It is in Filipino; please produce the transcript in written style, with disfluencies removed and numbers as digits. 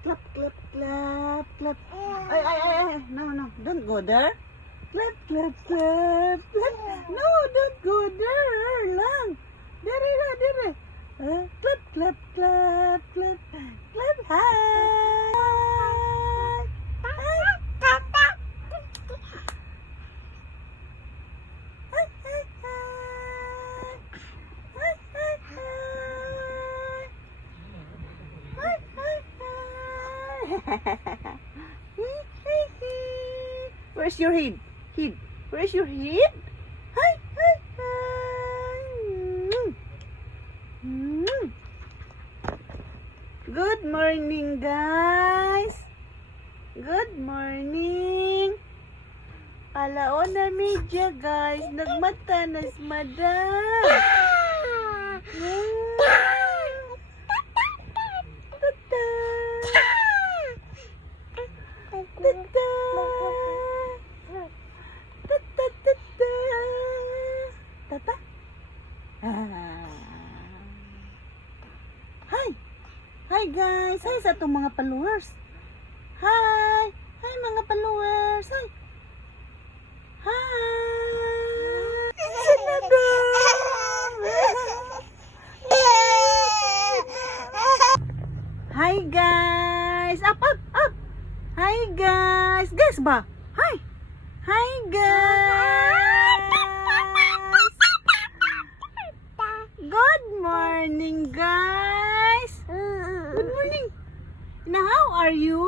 Clap, clap, clap, clap. Ay. No. Don't go there. Clap, clap, clap, clap. No, don't go there. Lang. Dire. Clap, clap, clap, clap. Clap, hi. Where's your head? Where's your head? Hi. Good morning, guys. Good morning. Alaon na media, guys. Nagmata na si madam. Tata. Hi guys. Hi sa atong mga followers. Hi mga followers. Hi. Hi guys. Up. Hi guys. Guys ba? Hi guys. Good morning guys. Good morning. Now how are you?